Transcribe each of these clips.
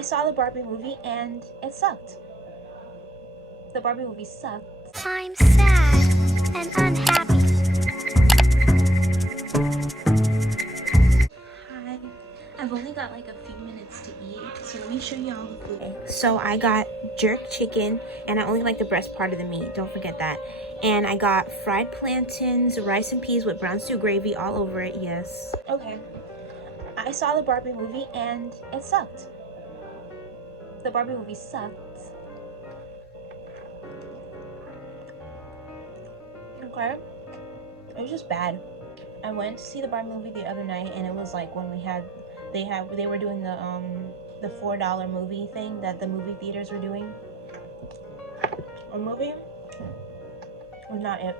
I saw the Barbie movie and it sucked. The Barbie movie sucked. I'm sad and unhappy. Hi. I've only got like a few minutes to eat, so let me show you all the food. So I got jerk chicken, and I only like the breast part of the meat. Don't forget that. And I got fried plantains, rice and peas with brown stew gravy all over it. Yes. Okay. I saw the Barbie movie and it sucked. The Barbie movie sucked. Okay. It was just bad. I went to see the Barbie movie the other night, and it was like when they were doing the $4 movie thing that the movie theaters were doing. A movie was not it.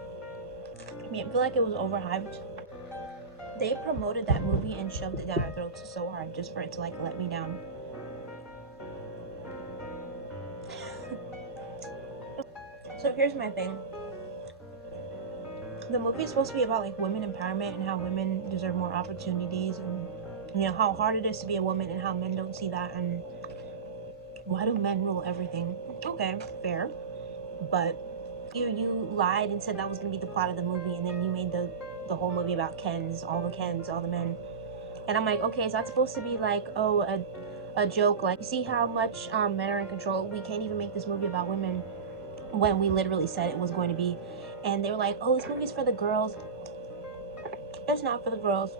I mean, I feel like it was overhyped. They promoted that movie and shoved it down our throats so hard just for it to like let me down. So here's my thing. The movie is supposed to be about like women empowerment and how women deserve more opportunities, and you know how hard it is to be a woman and how men don't see that, and why do men rule everything? Okay, fair. But you lied and said that was gonna be the plot of the movie, and then you made the whole movie about Kens, all the men. And I'm like, okay, is that supposed to be like, oh, a joke? Like, you see how much men are in control? We can't even make this movie about women when we literally said it was going to be. And they were like, oh, this movie's for the girls. It's not for the girls.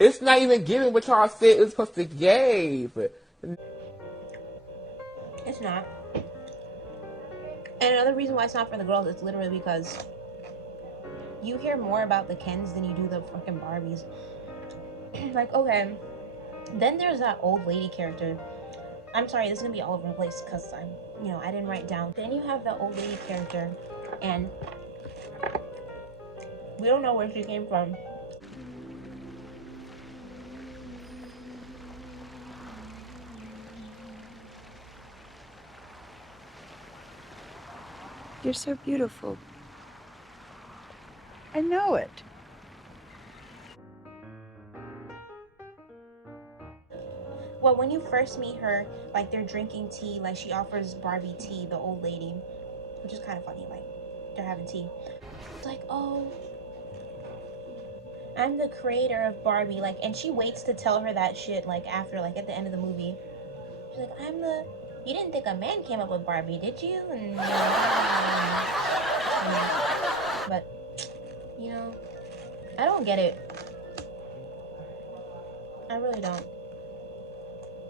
It's not even giving what y'all said it was supposed to give. It's not. And another reason why it's not for the girls is literally because you hear more about the Kens than you do the fucking Barbies. Like, okay. Then there's that old lady character. I'm sorry, this is gonna be all over the place because I didn't write down. Then you have the old lady character, and we don't know where she came from. You're so beautiful. I know it. Well, when you first meet her, like they're drinking tea, like she offers Barbie tea, the old lady, which is kind of funny, like they're having tea. It's like, oh, I'm the creator of Barbie, like, and she waits to tell her that shit, like after, like at the end of the movie. She's like, you didn't think a man came up with Barbie, did you? And but I don't get it. I really don't.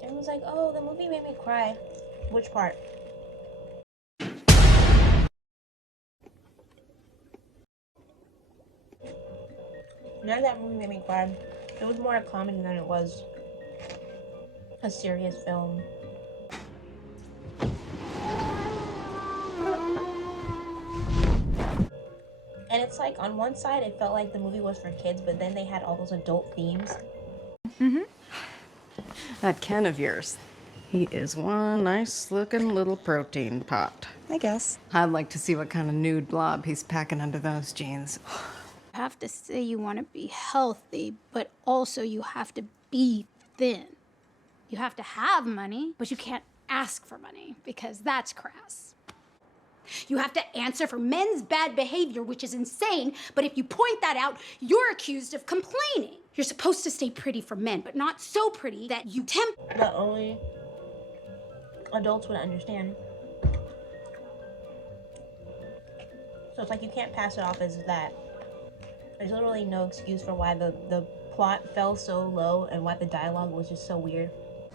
Everyone's like, oh, the movie made me cry. Which part? None of that movie made me cry. It was more a comedy than it was a serious film. And it's like, on one side, it felt like the movie was for kids, but then they had all those adult themes. Mm-hmm. That Ken of yours, he is one nice-looking little protein pot. I guess. I'd like to see what kind of nude blob he's packing under those jeans. You have to say you want to be healthy, but also you have to be thin. You have to have money, but you can't ask for money because that's crass. You have to answer for men's bad behavior, which is insane, but if you point that out, you're accused of complaining. You're supposed to stay pretty for men, but not so pretty that you tempt. That only adults would understand. So it's like you can't pass it off as that. There's literally no excuse for why the plot fell so low and why the dialogue was just so weird.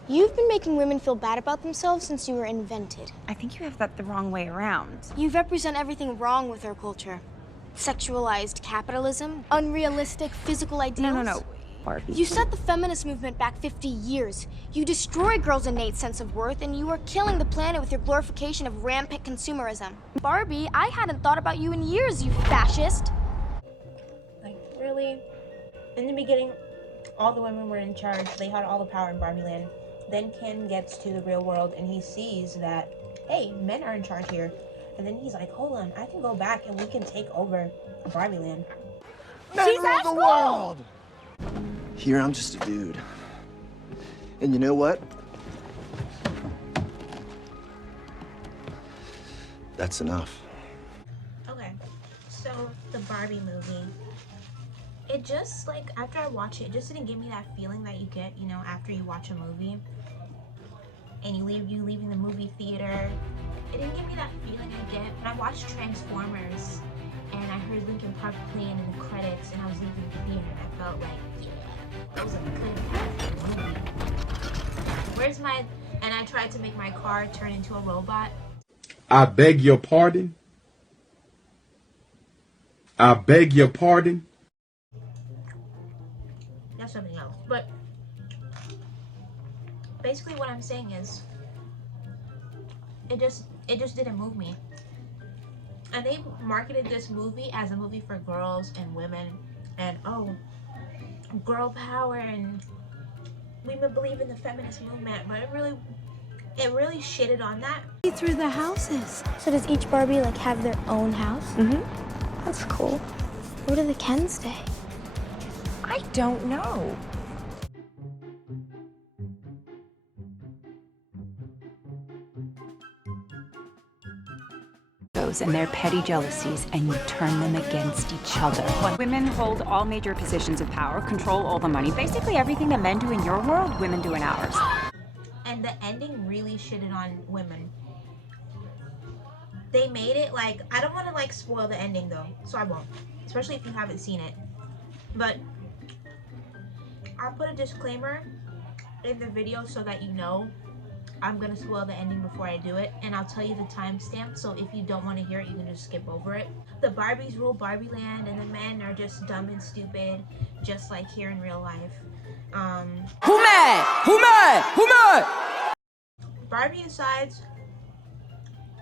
You've been making women feel bad about themselves since you were invented. I think you have that the wrong way around. You represent everything wrong with our culture. Sexualized capitalism, unrealistic physical ideals. No. Barbie. You set the feminist movement back 50 years. You destroy girls' innate sense of worth, and you are killing the planet with your glorification of rampant consumerism. Barbie, I hadn't thought about you in years, you fascist. Like, really? In the beginning, all the women were in charge. They had all the power in Barbie Land. Then Ken gets to the real world and he sees that, hey, men are in charge here. And then he's like, hold on, I can go back and we can take over Barbie Land. Men rule the world! Here I'm just a dude. And you know what? That's enough. Okay, so the Barbie movie. It just, like, after I watch it, it just didn't give me that feeling that you get, you know, after you watch a movie. And you leaving the movie theater. It didn't give me that feeling I get. But I watched Transformers, and I heard Linkin Park playing in the credits, and I was leaving the theater, and I felt like, yeah, that was a good movie. Where's my... And I tried to make my car turn into a robot. I beg your pardon. I beg your pardon. That's something else. But basically what I'm saying is, it just didn't move me. And they marketed this movie as a movie for girls and women, and oh, girl power, and women believe in the feminist movement, but it really shitted on that. Through the houses. So does each Barbie like have their own house? Mm-hmm. That's cool. Where do the Kens stay? I don't know. And their petty jealousies, and you turn them against each other. Women hold all major positions of power, control all the money. Basically everything that men do in your world, women do in ours. And the ending really shitted on women. They made it like, I don't want to like spoil the ending though, so I won't, especially if you haven't seen it. But I'll put a disclaimer in the video so that you know I'm gonna spoil the ending before I do it, and I'll tell you the timestamp, so if you don't want to hear it, you can just skip over it. The Barbies rule Barbie land, and the men are just dumb and stupid, just like here in real life. Who mad? Who mad? Who mad? Barbie decides,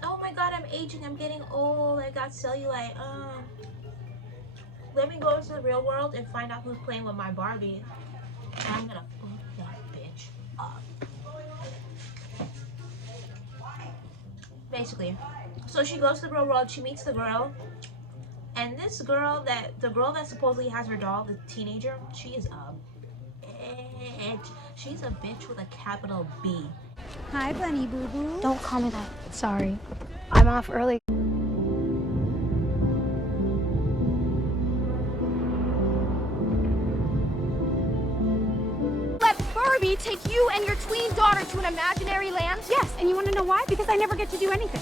oh my god, I'm aging, I'm getting old, I got cellulite. Let me go into the real world and find out who's playing with my Barbie, and I'm gonna fuck that bitch up. Basically. So she goes to the real world, she meets the girl, and this girl, the girl that supposedly has her doll, the teenager, she is a bitch. She's a bitch with a capital B. Hi, Bunny Boo Boo. Don't call me that. Sorry. I'm off early. Let Barbie take you and your tween daughter to an imaginary land? Yes, and you want to know why? Because I never get to do anything.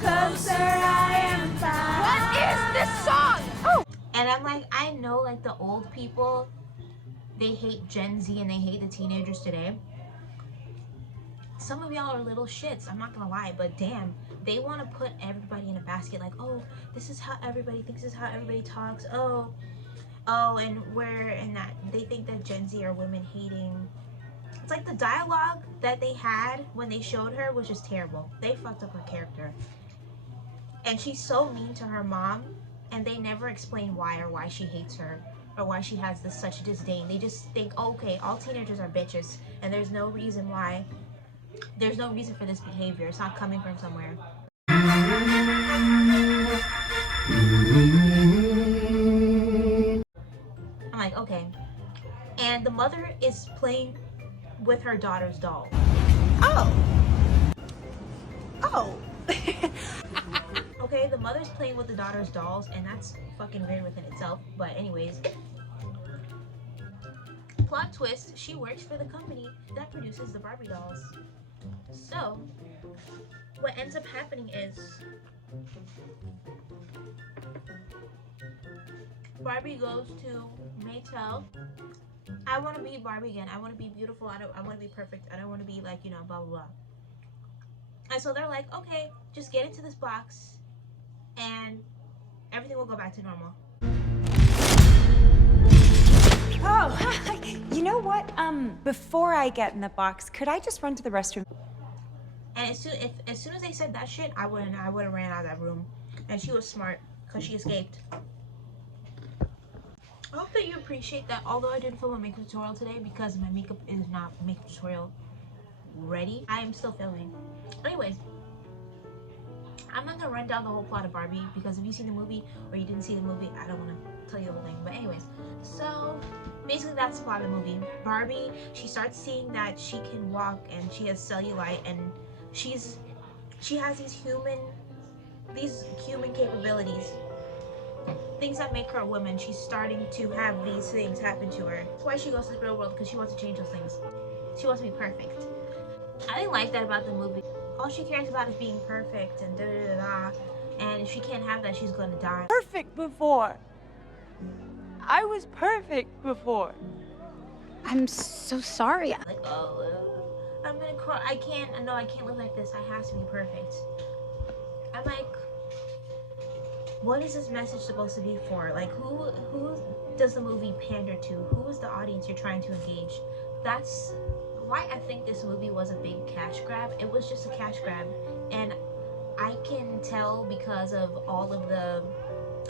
Closer I am What is this song? Oh! And I'm like, I know like the old people, they hate Gen Z and they hate the teenagers today. Some of y'all are little shits, I'm not gonna lie, but damn, they want to put everybody in a basket like, oh, this is how everybody thinks, this is how everybody talks, oh, and that they think that Gen Z are women hating. It's like the dialogue that they had when they showed her was just terrible. They fucked up her character. And she's so mean to her mom, and they never explain why, or why she hates her, or why she has such disdain. They just think, oh, okay, all teenagers are bitches, and there's no reason why. There's no reason for this behavior. It's not coming from somewhere. I'm like, okay. And the mother is playing with her daughter's doll. Oh. Oh. Okay, the mother's playing with the daughter's dolls, and that's fucking weird within itself. But anyways, plot twist, she works for the company that produces the Barbie dolls. So, what ends up happening is Barbie goes to Mattel. I want to be Barbie again. I want to be beautiful. I want to be perfect. I don't want to be like, you know, blah, blah, blah. And so they're like, okay, just get into this box and everything will go back to normal. Oh, you know what? Before I get in the box, could I just run to the restroom? And as soon as they said that shit, I would have ran out of that room. And she was smart because she escaped. I hope that you appreciate that although I didn't film a makeup tutorial today because my makeup is not makeup tutorial ready, I am still filming. Anyways, I'm not gonna run down the whole plot of Barbie because if you've seen the movie or you didn't see the movie, I don't want to tell you the whole thing. But anyways, so basically that's the plot of the movie. Barbie, she starts seeing that she can walk and she has cellulite, and she has these human capabilities, things that make her a woman. She's starting to have these things happen to her. That's why she goes to the real world, because she wants to change those things. She wants to be perfect. I didn't like that about the movie. All she cares about is being perfect and da da da da. And if she can't have that, she's gonna die. Perfect before. I was perfect before. I'm so sorry. Like, oh, I'm gonna cry. I can't live like this. I have to be perfect. I'm like, what is this message supposed to be for? Like, who does the movie pander to? Who is the audience you're trying to engage? That's why I think this movie was a big cash grab. It was just a cash grab, and I can tell because of all of the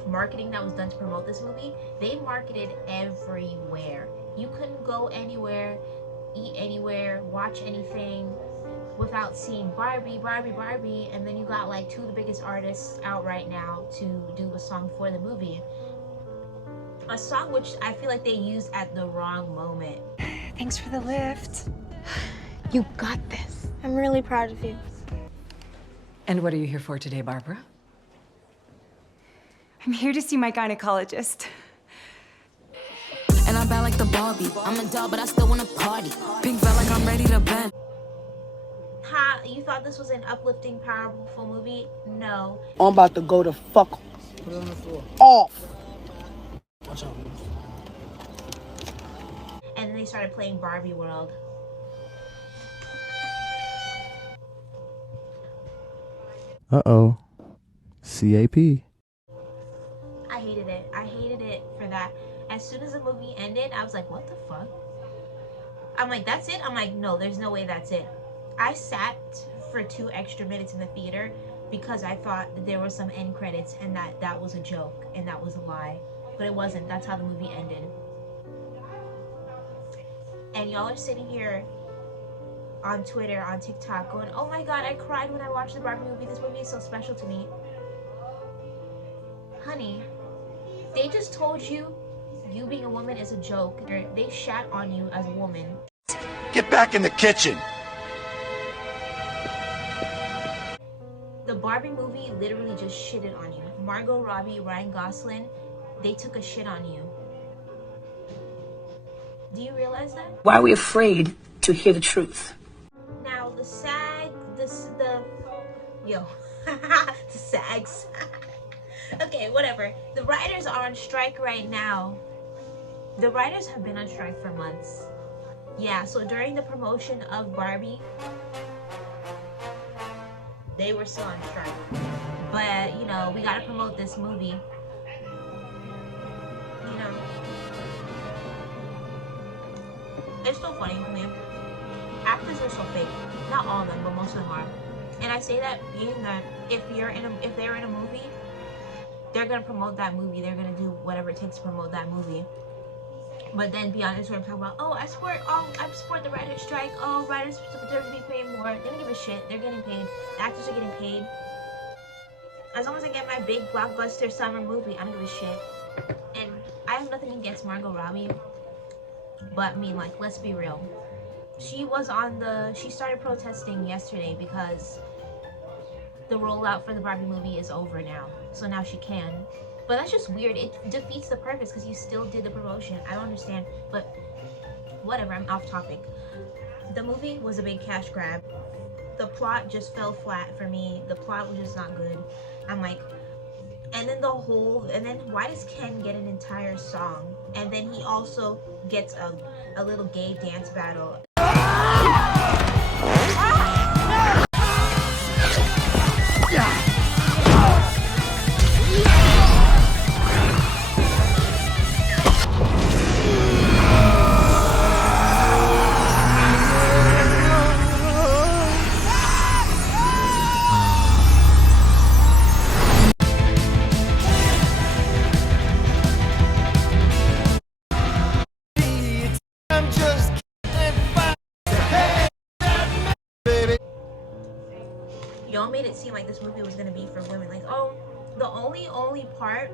marketing that was done to promote this movie. They marketed everywhere. You couldn't go anywhere, eat anywhere, watch anything without seeing Barbie, and then you got like two of the biggest artists out right now to do a song for the movie. A song which I feel like they used at the wrong moment. Thanks for the lift. You got this. I'm really proud of you. And what are you here for today, Barbara? I'm here to see my gynecologist. And I'm bad like the Barbie. I'm a doll, but I still wanna party. Pink felt like I'm ready to bend. Ha, you thought this was an uplifting, powerful movie? No. I'm about to go to fuck off. And then they started playing Barbie World. Uh-oh. CAP. I hated it. I hated it for that. As soon as the movie ended, I was like, what the fuck? I'm like, that's it? I'm like, no, there's no way that's it. I sat for 2 extra minutes in the theater because I thought that there were some end credits and that was a joke and that was a lie. But it wasn't. That's how the movie ended. And y'all are sitting here on Twitter, on TikTok, going, oh my god, I cried when I watched the Barbie movie. This movie is so special to me. Honey, they just told you being a woman is a joke. They shat on you as a woman. Get back in the kitchen. The Barbie movie literally just shitted on you. Margot Robbie, Ryan Gosling, they took a shit on you. Do you realize that? Why are we afraid to hear the truth? Now the SAGs. Okay, whatever. The writers are on strike right now. The writers have been on strike for months. Yeah, so during the promotion of Barbie, they were still on strike. But, you know, we gotta promote this movie. You know. It's so funny to me. Actors are so fake. Not all of them, but most of them are. And I say that being that if they're in a movie, they're gonna promote that movie. They're gonna do whatever it takes to promote that movie. But then beyond Instagram talking about, oh, I support the writer's strike. Oh, writers deserve to be paid more. They don't give a shit. They're getting paid. The actors are getting paid. As long as I get my big blockbuster summer movie, I don't give a shit. And I have nothing against Margot Robbie, but I mean, like, let's be real. She started protesting yesterday because the rollout for the Barbie movie is over now. So now she can. But that's just weird. It defeats the purpose because you still did the promotion. I don't understand, but whatever, I'm off topic. The movie was a big cash grab. The plot just fell flat for me. The plot was just not good. I'm like, and then why does Ken get an entire song? And then he also gets a little gay dance battle. Y'all made it seem like this movie was gonna be for women. Like, oh, the only part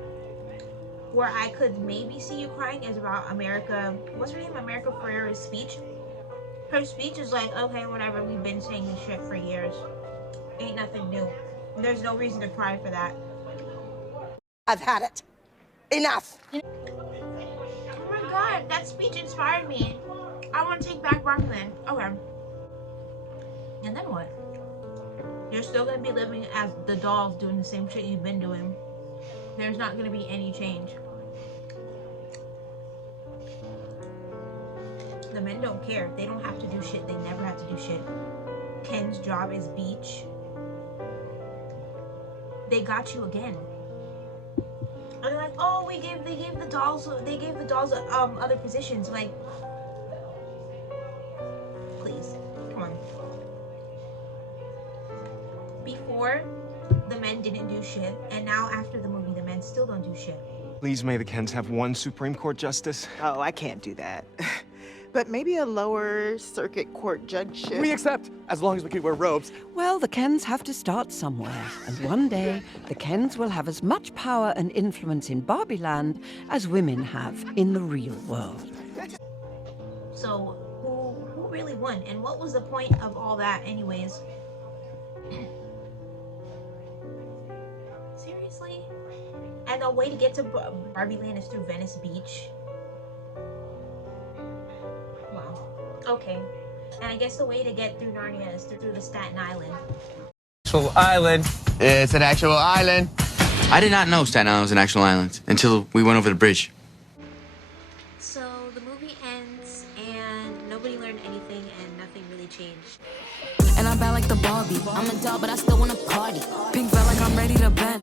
where I could maybe see you crying is about America. What's her name? America Ferrera's speech. Her speech is like, okay, whatever. We've been saying this shit for years. ain't nothing new. There's no reason to cry for that. I've had it. Enough. Oh my god, that speech inspired me. I want to take back Barbie Land. Okay. And then what? You're still gonna be living as the dolls doing the same shit you've been doing. There's not gonna be any change. The men don't care. They don't have to do shit. They never have to do shit. Ken's job is beach. They got you again. And they're like, oh, they gave the dolls other positions. Like, please, come on. Before, the men didn't do shit, and now after the movie, the men still don't do shit. Please may the Kens have one Supreme Court justice. Oh, I can't do that. But maybe a lower circuit court judgeship. We accept, as long as we can wear robes. Well, the Kens have to start somewhere, and one day the Kens will have as much power and influence in Barbie Land as women have in the real world. So, who really won? And what was the point of all that anyways? Seriously? And the way to get to Barbie Land is through Venice Beach? Wow. Okay. And I guess the way to get through Narnia is through the Staten Island. Actual island. It's an actual island. I did not know Staten Island was an actual island until we went over the bridge. So the movie ends and nobody learned anything and nothing really changed. And I'm bad like the Barbie. I'm a doll, but I still wanna party. Pink felt like I'm ready to bend.